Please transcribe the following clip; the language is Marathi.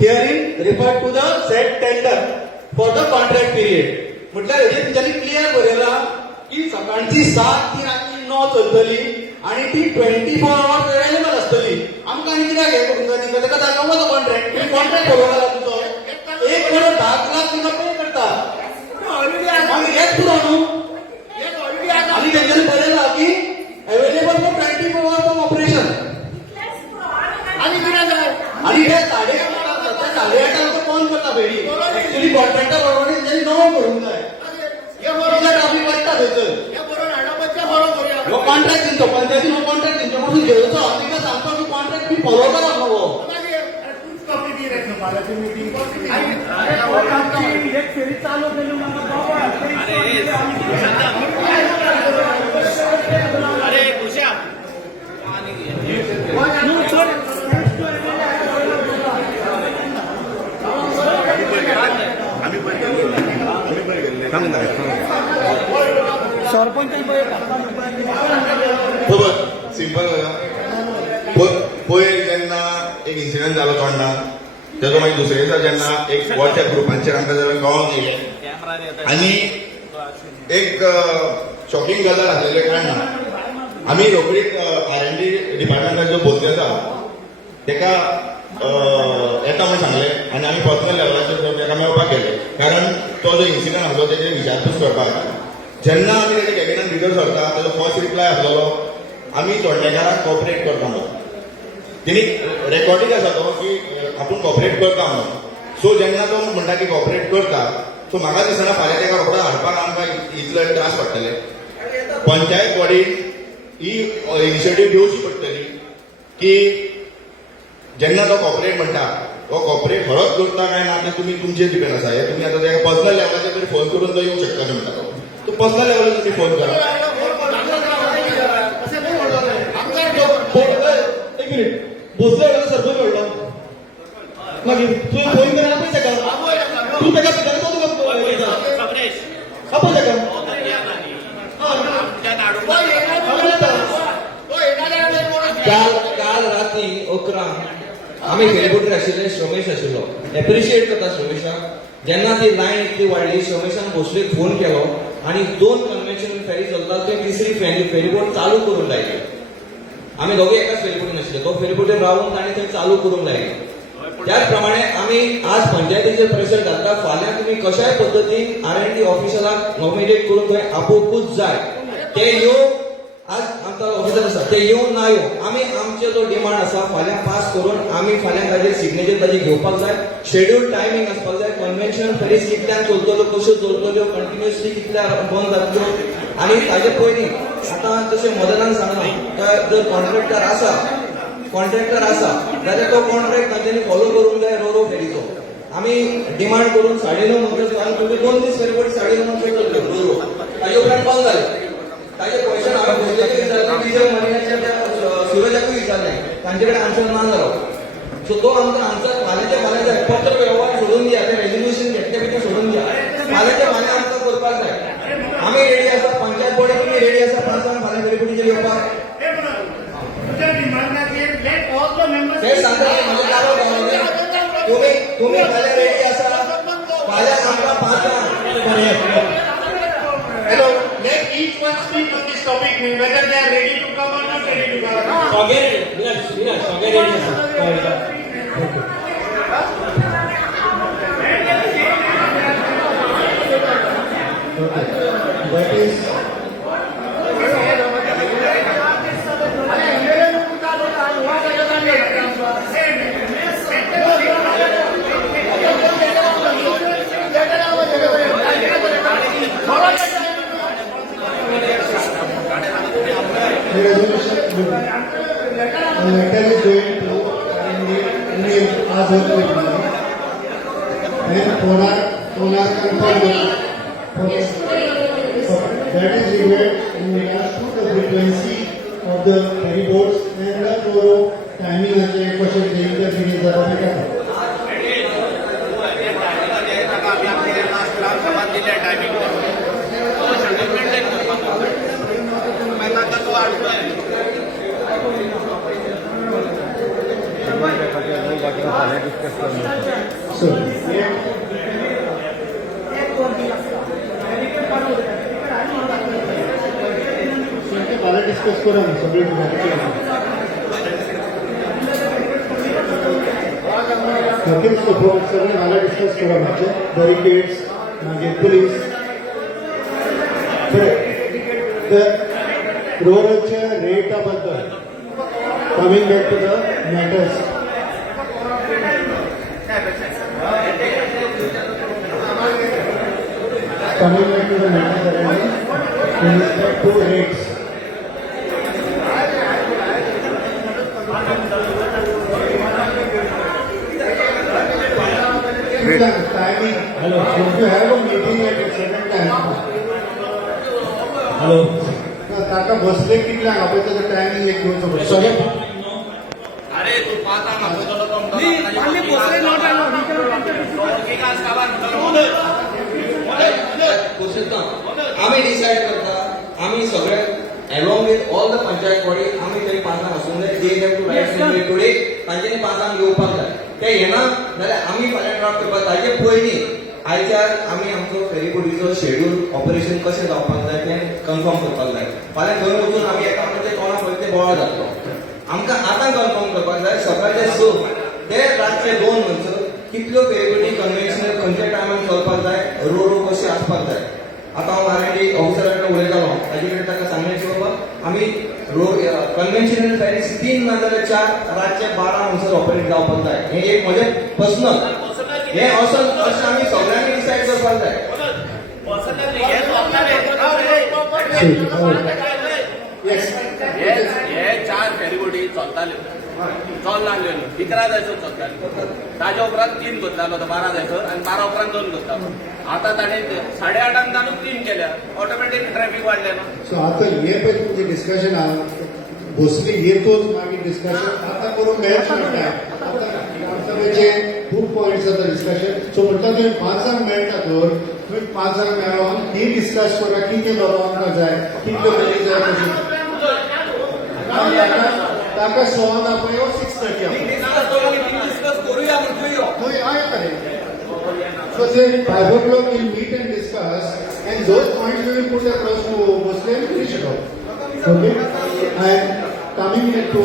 herein referred to the said tender for the contract period. म्हटल्यार हेजेर तेंच्यांनी क्लियर बरयला की सकाळची 7 ती रात्री 9 चलतली आणि ती 24 hours अवेलेबल असतली. आमकां आनी कित्याक हे करूंक जाय? तेका दाखोवचो कॉन्ट्रॅक्ट. तुम्ही कॉन्ट्रॅक्ट बरोवला तुजो 1 करोड 10 लाख तुका पे करता. आमी हेच पुरो न्हू. आनी तेंच्यांनी बरयला की available for 24 hours of operation. आणि हे 8:30 फोन करता पयली. ऍक्च्युली कॉन्ट्रॅक्टर बरोबर तेंच्यांनी 9 करूंक जाय. ट्राफिक वाडटा थंयसर. हो कॉन्ट्रॅक्ट तेंचो पंचायतीन हो कॉन्ट्रॅक्ट तेंचे पासून घेवचो. तिका सांगतो की कॉन्ट्रॅक्ट तुम्ही फॉलो करा न्हू. एक फेरी चालू केली सरपंच सिंपल पयर जेन्ना एक इन्सिडंट जालो तोंडा तेजो मागीर दुसरे दिसा जेन्ना एक व्हॉट्सएप ग्रुपांचेर आमकां जर कळोन येयलें आनी एक शॉकिंग गजाल आसलेले कारणान आमी रोखडीच R&D डिपार्टमेंटाचो भोसले आसा तेका येता म्हूण सांगलें आनी आमी पर्सनल लेवलाचेर तेका मेळपाक गेले. कारण तो जो इन्सिडंट आसलो तेजेर विचारपूस करपाक. जेन्ना आमी तेजे कॅबिनान भितर सरता तेजो फर्स्ट रिप्लाय आसलेलो आमी चोडणेकारांक कॉपरेट करता म्हणून. तेणी रेकॉर्डींग आसा तो की आपूण कॉपरेट करता म्हणून. सो जेन्ना तो म्हणटा की कॉपरेट करता सो म्हाका दिसना फाल्यां तेका रोखडो हाडपाक आमकां इतले त्रास पडटले. पंचायत बॉडीन ही इनिशिएटीव घेवची पडटली की जेन्ना तो कॉपरेट म्हणटा तो कॉपरेट खरोच करता काय ना ते तुमी तुमचेर डिपेंड आसा. हे तुमी आतां तेका पर्सनल लेवलाचेर तरी फोन करून तो येवंक शकता म्हणटा तो. तो पर्सनल लेवलाचेर तुमी फोन करा. एक मिनिट भोसले सरपंच म्हणलो मागीर तूं फोन करा आपय तेका. तूं तेका विचारतो तुका आपय तेका. काल रात्री 11 आम्ही फेरीबोटीर आशिल्ले. श्रमेश आशिल्लो. एप्रिशिएट करता श्रमेशाक. जेन्ना ती लायन इतली वाडली श्रमेशान भोसलेक फोन केलो आणि 2 कन्व्हेन्शन फेरी चलता ते तिसरी फेरीबोट चालू करून लायली. आम्ही दोघे एकाच फेरीबोटीन आशिल्ले. तो फेरीबोटीर रावून ताणें थंय चालू करून लायली. त्याच प्रमाणे आम्ही आज पंचायतीचेर प्रेशर घालता. फाल्यां तुम्ही कशाय पद्दतीन R&D ऑफिसराक नॉमिनेट करून थंय आपोवपूच जाय. ते येवन आज आमचा ऑफिसर आसा ते येवन ना येवन आमी आमचे जो डिमांड आसा फाल्यां पास करून आमी फाल्यां ताजेर सिग्नेचर ताजी घेवपाक जाय. शेड्यूल टायमींग आसपाक जाय. कन्व्हेन्शनल फेरीज कितल्यान चलतल्यो कश्यो चलतल्यो कंटिन्युअसली कितल्या बंद जातल्यो आनी ताजे पयलीं आतां तशें मदनान सांगना जर कॉन्ट्रॅक्टर आसा जाल्यार तो कॉन्ट्रॅक्ट तांच्यांनी फॉलो करूंक जाय रो फेरीचो. आमी डिमांड करून 9:30 म्हणटच कारण तुमी 2 दीस फेरीबोटी 9:30 चलतल्यो रो ताजे उपरांत बंद जाले. ताजे क्वेश्चन हांवें भोसलेक विचारले विजय मरिनाच्या त्या सुरजाकूय विचारले तांचे कडेन आन्सर ना जालो. सो तो आमकां आन्सर फाल्यांच्या फाल्यां जाय. पत्र व्यवहार सोडून दिया. ते रेजोल्युशन घेतले भितर सोडून दिया. फाल्यांच्या फाल्यां आमकां करपाक जाय. आमी रेडी आसा. पंचायत बॉडी तुमी रेडी आसा 5 फाल्यां फेरीबोटीचेर येवपाक. हे सांगता म्हजे कालो तुम्ही फाल्यां रेडी आसा. फाल्यां आमकां 5 Hello, let each one speak on this topic, whether they are ready to come or not ready to come. Forget That is the resolution letter is going to Indian as well then Polar confirmed that is required in regards to the frequency of the ferry boats and the timing of the question being the finish the topic. Timing मला डिस्कस करा ना सगळे सगळे मला डिस्कस करा मागचे बॅरिकेड्स मागीर पुलीस रोडच्या रेटा बद्दल coming back to the matters coming back to the matter in respect to rates. Timing. Hello. If you have a meeting at a certain time. Hello. काका बसले कितल्या आपण त्याचं टायमिंग एक घेऊन अरे तू पाहता आम्ही डिसाईड करता आम्ही सगळे along with all the panchayat body आम्ही तरी पांचांक आसूंक जाय they have to write today तांच्यांनी पांचांक येवपाक जाय ते येना जाल्यार आमी फाल्यां ड्राफ्ट करपाक ताचे पयलीं आयच्यार आमी आमचो फेरीबोटीचो शेड्यूल ऑपरेशन कशें जावपाक जाय तें कन्फर्म करपाक जाय फाल्यां थंय वचून आमी एका म्हणजे तोंडाक पळय ते बोवाळ जातलो आमकां आतां कन्फर्म करपाक जाय सकाळचे 6 ते रातचे 2 म्हणसर कितल्यो फेरीबोटी कन्वेन्शनल खंयच्या टायमार चलपाक जाय रो कशें आसपाक जाय आता हांव आरएनडी ऑफिसरा कडेन उलयतालो ताजे कडेन ताका सांगलें की बाबा आमी कन्वेन्शनल फेरीज 3 नाजाल्यार 4 रातचे 12 म्हणसर ऑपरेट जावपाक जाय हें एक म्हजें पर्सनल हें अशें आमी सगळ्यांनी डिसायड करपाक जाय हे 4 फेरीबोटी चलताल्यो चलनाल्यो न्हू 11 जायसर चलताल्यो ताज्या उपरांत 3 करतालो 12 जायसर आनी 12 उपरांत 2 करतालो आतां ताणें 8:30 जाणून 3 केल्या ऑटोमॅटीक ट्रॅफिक वाडलें ना सो आता हे पळय तुमचें डिस्कशन आहा भोसरी येतोच मागीर डिस्कशन आता करूंक मेळच ना लोकसभेचे खूब पॉयंट्स जाता डिस्कशन सो म्हणटा तुवें 5 मेळटा तर तुवें 5 मेळोन ही डिस्कस करा कितें लोकांक जाय कितल्यो वेळी जाय कशें ताका 6 ना पळय 6:30 डिस्कस करूया म्हणटलो थंय आयता रे So say 5 o'clock we'll meet and discuss, and those points we will put across to Muslim and finish it off. Okay? And coming to